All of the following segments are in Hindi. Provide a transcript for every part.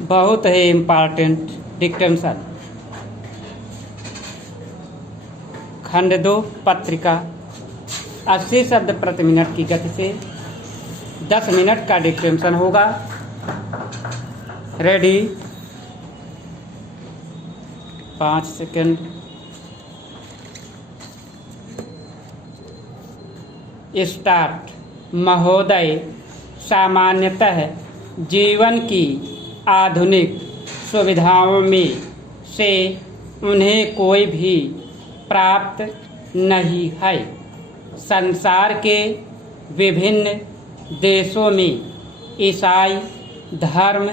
बहुत ही इम्पॉर्टेंट डिक्टेंशन। खंड 2 पत्रिका 80 शब्द प्रति मिनट की गति से 10 मिनट का डिक्टेंशन होगा। Ready 5 second. स्टार्ट। महोदय, सामान्यतः जीवन की आधुनिक सुविधाओं में से उन्हें कोई भी प्राप्त नहीं है। संसार के विभिन्न देशों में ईसाई धर्म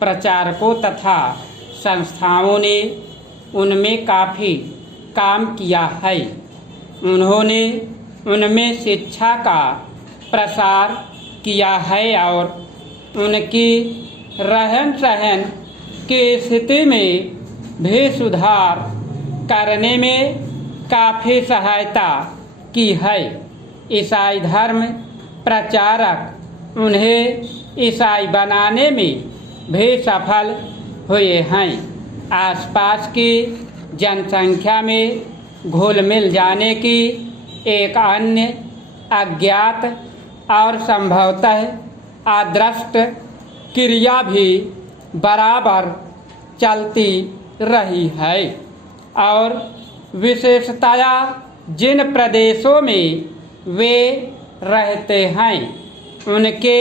प्रचारकों तथा संस्थाओं ने उनमें काफ़ी काम किया है। उन्होंने उनमें शिक्षा का प्रसार किया है और उनकी रहन सहन की स्थिति में भी सुधार करने में काफ़ी सहायता की है। ईसाई धर्म प्रचारक उन्हें ईसाई बनाने में भी सफल हुए हैं। आसपास की जनसंख्या में घुल मिल जाने की एक अन्य अज्ञात और संभवतः अदृष्ट क्रिया भी बराबर चलती रही है और विशेषतया जिन प्रदेशों में वे रहते हैं उनके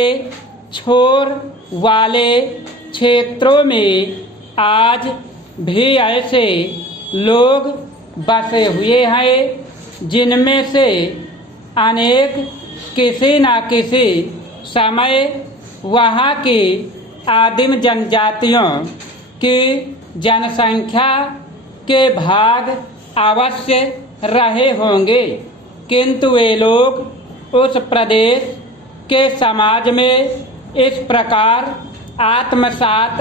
छोर वाले क्षेत्रों में आज भी ऐसे लोग बसे हुए हैं जिनमें से अनेक किसी न किसी समय वहाँ की आदिम जनजातियों की जनसंख्या के भाग अवश्य रहे होंगे, किंतु वे लोग उस प्रदेश के समाज में इस प्रकार आत्मसात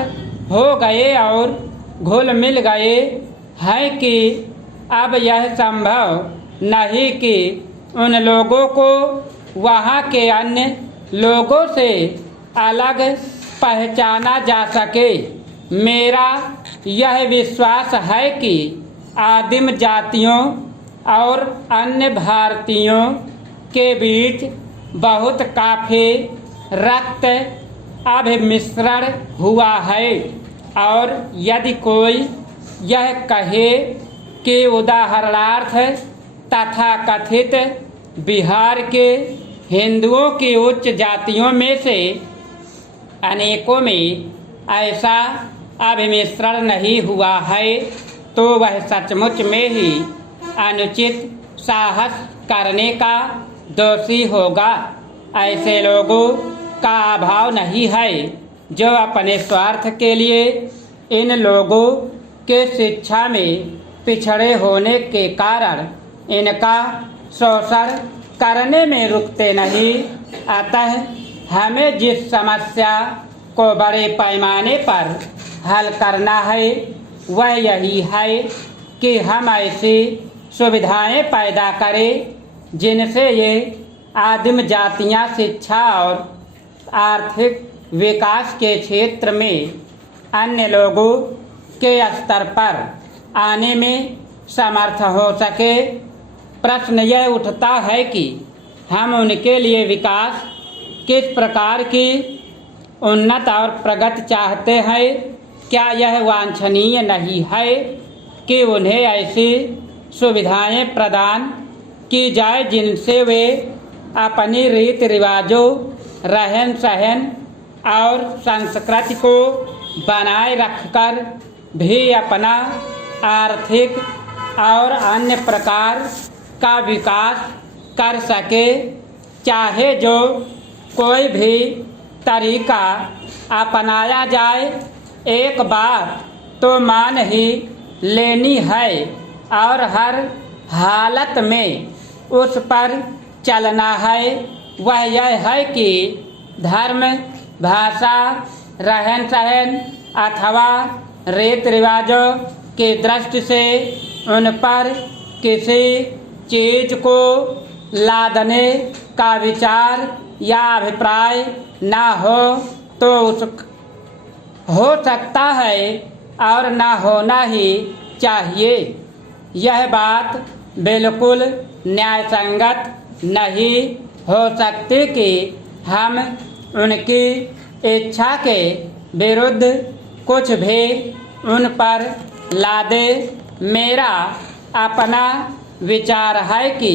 हो गए और घुल मिल गए हैं कि अब यह संभव नहीं कि उन लोगों को वहाँ के अन्य लोगों से अलग पहचाना जा सके। मेरा यह विश्वास है कि आदिम जातियों और अन्य भारतीयों के बीच बहुत काफ़ी रक्त अभिमिश्रण हुआ है और यदि कोई यह कहे कि उदाहरणार्थ तथाकथित बिहार के हिंदुओं की उच्च जातियों में से अनेकों में ऐसा अभिमिश्रण नहीं हुआ है, तो वह सचमुच में ही अनुचित साहस करने का दोषी होगा। ऐसे लोगों का अभाव नहीं है जो अपने स्वार्थ के लिए इन लोगों के शिक्षा में पिछड़े होने के कारण इनका शोषण करने में रुकते नहीं। अतः हमें जिस समस्या को बड़े पैमाने पर हल करना है वह यही है कि हम ऐसी सुविधाएं पैदा करें जिनसे ये आदिम जातियां शिक्षा और आर्थिक विकास के क्षेत्र में अन्य लोगों के स्तर पर आने में समर्थ हो सके। प्रश्न यह उठता है कि हम उनके लिए विकास किस प्रकार की उन्नत और प्रगति चाहते हैं। क्या यह वांछनीय नहीं है कि उन्हें ऐसी सुविधाएं प्रदान की जाए जिनसे वे अपनी रीति रिवाजों, रहन सहन और संस्कृति को बनाए रखकर भी अपना आर्थिक और अन्य प्रकार का विकास कर सके। चाहे जो कोई भी तरीका अपनाया जाए, एक बात तो मान ही लेनी है और हर हालत में उस पर चलना है। वह यह है कि धर्म, भाषा, रहन सहन अथवा रीति रिवाजों की दृष्टि से उन पर किसी चीज़ को लादने का विचार या अभिप्राय ना हो तो उस हो सकता है और ना होना ही चाहिए। यह बात बिल्कुल न्यायसंगत नहीं हो सकती कि हम उनकी इच्छा के विरुद्ध कुछ भी उन पर लादे। मेरा अपना विचार है कि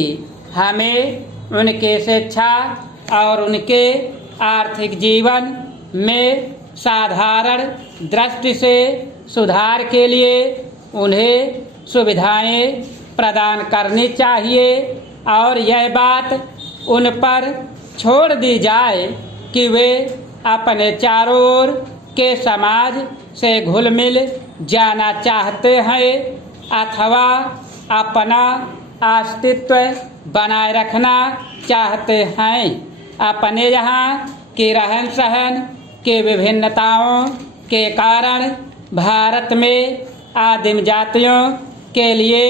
हमें उनके शिक्षा और उनके आर्थिक जीवन में साधारण दृष्टि से सुधार के लिए उन्हें सुविधाएं प्रदान करनी चाहिए और यह बात उन पर छोड़ दी जाए कि वे अपने चारों ओर के समाज से घुल मिल जाना चाहते हैं अथवा अपना अस्तित्व बनाए रखना चाहते हैं। अपने यहाँ की रहन सहन के विभिन्नताओं के कारण भारत में आदिम जातियों के लिए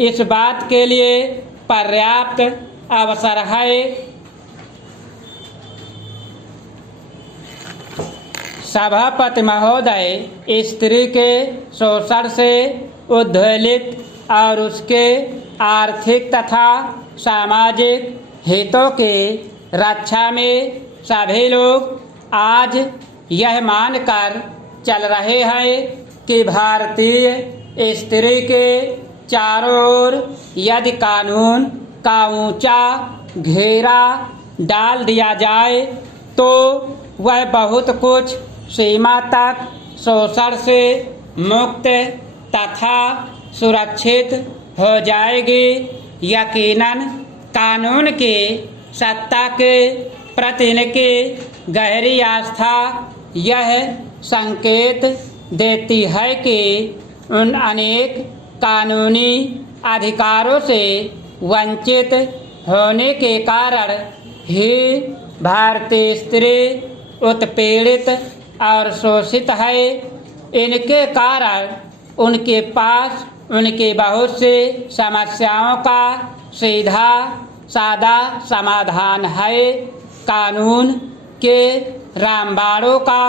इस बात के लिए पर्याप्त अवसर है। सभापति महोदय, स्त्री के शोषण से उद्वेलित और उसके आर्थिक तथा सामाजिक हितों की रक्षा में सभी लोग आज यह मानकर चल रहे हैं कि भारतीय स्त्री के चारों ओर यदि कानून का ऊंचा घेरा डाल दिया जाए तो वह बहुत कुछ सीमा तक शोषण से मुक्त तथा सुरक्षित हो जाएगी। यकीनन कानून की सत्ता के प्रति इनकी गहरी आस्था यह संकेत देती है कि उन अनेक कानूनी अधिकारों से वंचित होने के कारण ही भारतीय स्त्री उत्पीड़ित और शोषित है। इनके कारण उनके पास उनकी बहुत सी समस्याओं का सीधा सादा समाधान है। कानून के रामबाड़ों का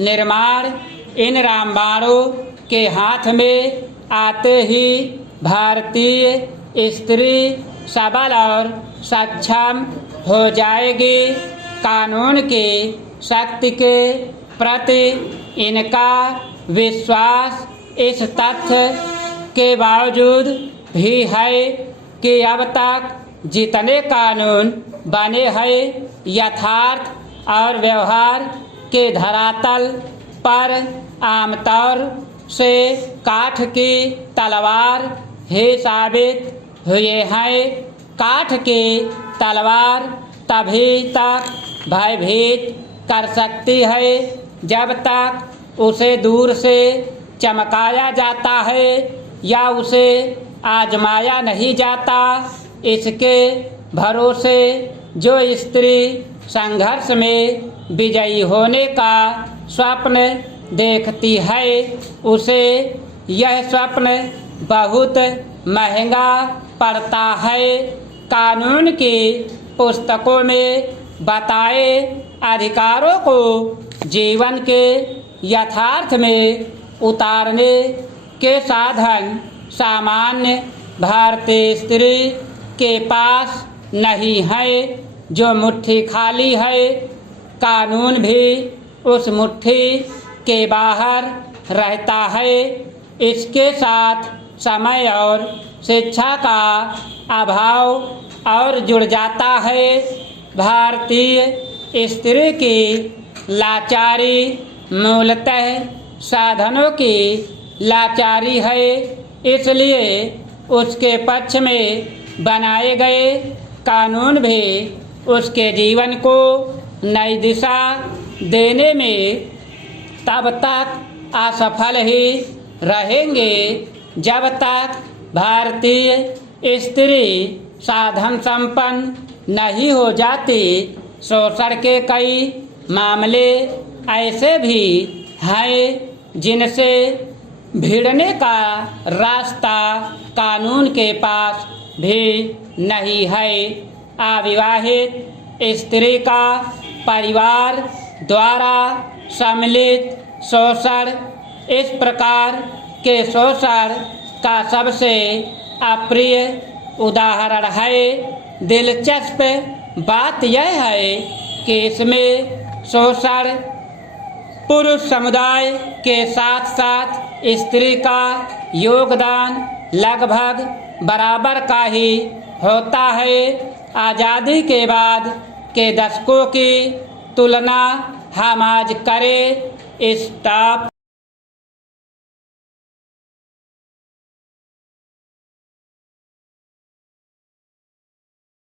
निर्माण इन रामबाड़ों के हाथ में आते ही भारतीय स्त्री सबल और सक्षम हो जाएगी। कानून की शक्ति के प्रति इनका विश्वास इस तथ्य के बावजूद भी है कि अब तक जितने कानून बने हैं यथार्थ और व्यवहार के धरातल पर आमतौर से काठ की तलवार ही साबित हुए हैं। काठ की तलवार तभी तक भयभीत कर सकती है जब तक उसे दूर से चमकाया जाता है या उसे आजमाया नहीं जाता। इसके भरोसे जो स्त्री संघर्ष में विजयी होने का स्वप्न देखती है उसे यह स्वप्न बहुत महंगा पड़ता है। कानून की पुस्तकों में बताए अधिकारों को जीवन के यथार्थ में उतारने के साधन सामान्य भारतीय स्त्री के पास नहीं है। जो मुट्ठी खाली है कानून भी उस मुट्ठी के बाहर रहता है। इसके साथ समय और शिक्षा का अभाव और जुड़ जाता है। भारतीय स्त्री की लाचारी मूलतः साधनों की लाचारी है, इसलिए उसके पक्ष में बनाए गए कानून भी उसके जीवन को नई दिशा देने में तब तक असफल ही रहेंगे जब तक भारतीय स्त्री साधन संपन्न नहीं हो जाती। शोषण के कई मामले ऐसे भी हैं जिनसे भिड़ने का रास्ता कानून के पास भी नहीं है। अविवाहित स्त्री का परिवार द्वारा सम्मिलित शोषण। इस प्रकार के शोषण का सबसे अप्रिय उदाहरण है। दिलचस्प बात यह है कि इसमें शोषण पुरुष समुदाय के साथ साथ स्त्री का योगदान लगभग बराबर का ही होता है। आज़ादी के बाद के दशकों की तुलना हम आज करें इस टॉप